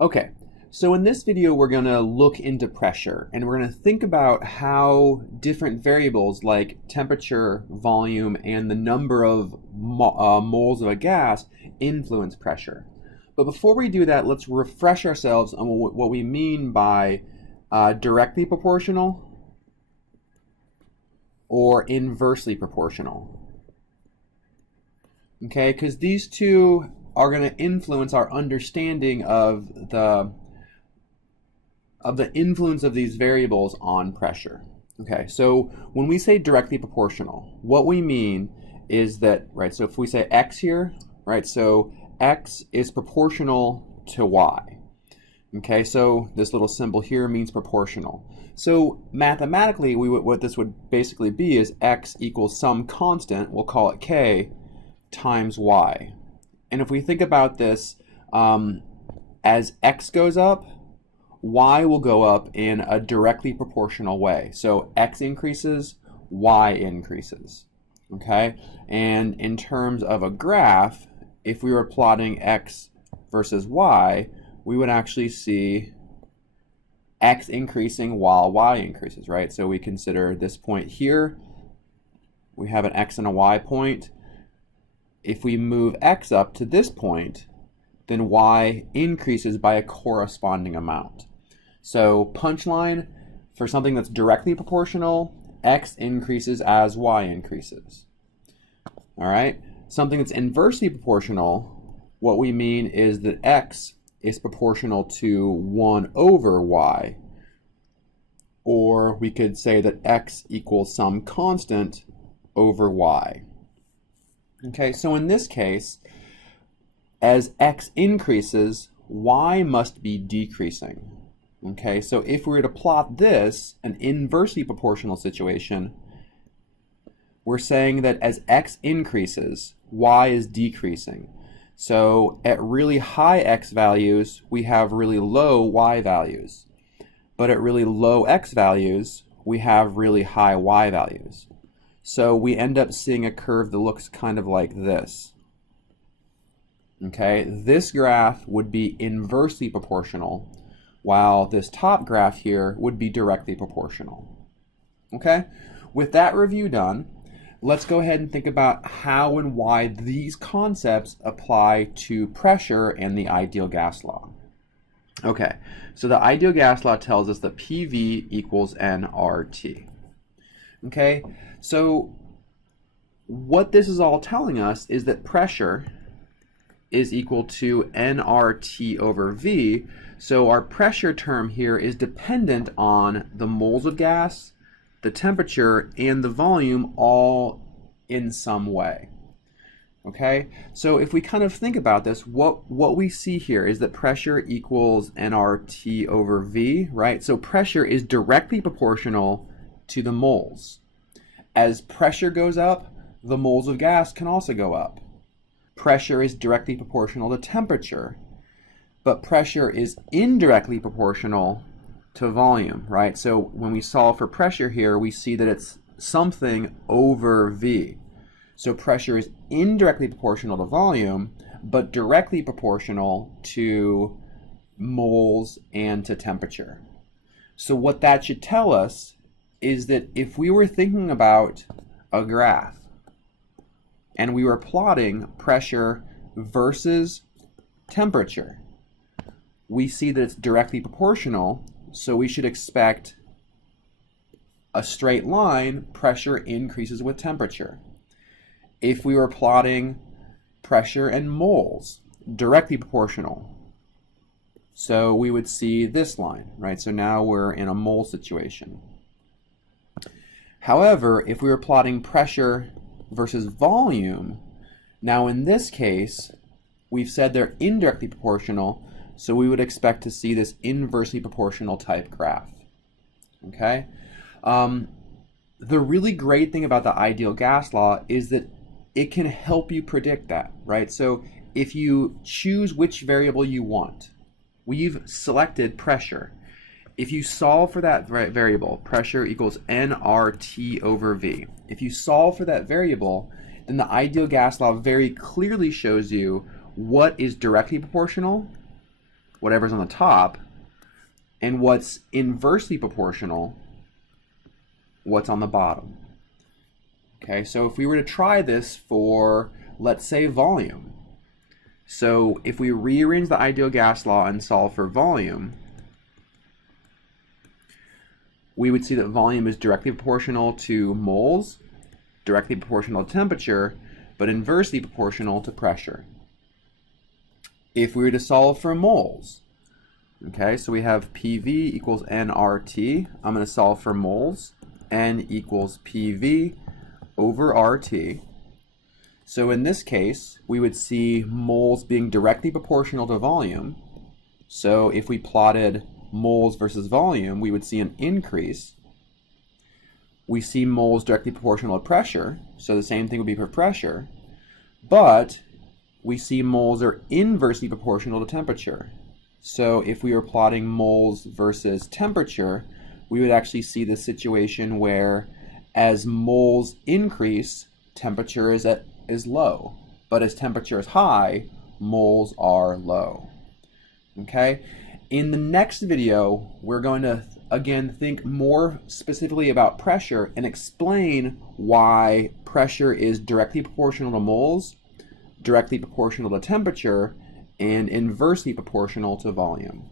Okay, so in this video we're going to look into pressure and we're going to think about how different variables like temperature, volume, and the number of moles of a gas influence pressure. But before we do that, let's refresh ourselves on what we mean by directly proportional or inversely proportional. Okay, because these two are going to influence our understanding of the influence of these variables on pressure. Okay, so when we say directly proportional, what we mean is that, right, so if we say x here, right, so x is proportional to y. Okay, so this little symbol here means proportional. So mathematically, what this would basically be is x equals some constant, we'll call it k, times y. And if we think about this, as x goes up, y will go up in a directly proportional way. So x increases, y increases. Okay? And in terms of a graph, if we were plotting x versus y, we would actually see x increasing while y increases, right? So we consider this point here. We have an x and a y point. If we move x up to this point, then y increases by a corresponding amount. So punchline, for something that's directly proportional, x increases as y increases. All right? Something that's inversely proportional, what we mean is that x is proportional to 1 over y. Or we could say that x equals some constant over y. Okay, so in this case, as x increases, y must be decreasing. Okay, so if we were to plot this, an inversely proportional situation, we're saying that as x increases, y is decreasing. So at really high x values, we have really low y values. But at really low x values, we have really high y values. So we end up seeing a curve that looks kind of like this. Okay, this graph would be inversely proportional, while this top graph here would be directly proportional. Okay, with that review done, let's go ahead and think about how and why these concepts apply to pressure and the ideal gas law. Okay, so the ideal gas law tells us that PV equals nRT. Okay, so what this is all telling us is that pressure is equal to nRT over V. So our pressure term here is dependent on the moles of gas, the temperature, and the volume all in some way. Okay, so if we kind of think about this, what we see here is that pressure equals nRT over V, right? So pressure is directly proportional to the moles. As pressure goes up, the moles of gas can also go up. Pressure is directly proportional to temperature, but pressure is indirectly proportional to volume, right? So when we solve for pressure here, we see that it's something over V. So pressure is indirectly proportional to volume, but directly proportional to moles and to temperature. So what that should tell us is that if we were thinking about a graph and we were plotting pressure versus temperature, we see that it's directly proportional, so we should expect a straight line, pressure increases with temperature. If we were plotting pressure and moles, directly proportional, so we would see this line, right? So now we're in a mole situation. However, if we were plotting pressure versus volume, now in this case, we've said they're indirectly proportional, so we would expect to see this inversely proportional type graph. Okay? The really great thing about the ideal gas law is that it can help you predict that, right? So if you choose which variable you want, we've selected pressure. If you solve for that variable, pressure equals nRT over V. If you solve for that variable, then the ideal gas law very clearly shows you what is directly proportional, whatever's on the top, and what's inversely proportional, what's on the bottom. Okay, so if we were to try this for, let's say, volume. So if we rearrange the ideal gas law and solve for volume, we would see that volume is directly proportional to moles, directly proportional to temperature, but inversely proportional to pressure. If we were to solve for moles, okay, so we have PV equals nRT. I'm going to solve for moles. N equals PV over RT. So in this case, we would see moles being directly proportional to volume. So if we plotted moles versus volume, we would see an increase. We see moles directly proportional to pressure, so the same thing would be for pressure, but we see moles are inversely proportional to temperature. So if we were plotting moles versus temperature, we would actually see the situation where as moles increase, temperature is low, but as temperature is high, moles are low. Okay? In the next video, we're going to again think more specifically about pressure and explain why pressure is directly proportional to moles, directly proportional to temperature, and inversely proportional to volume.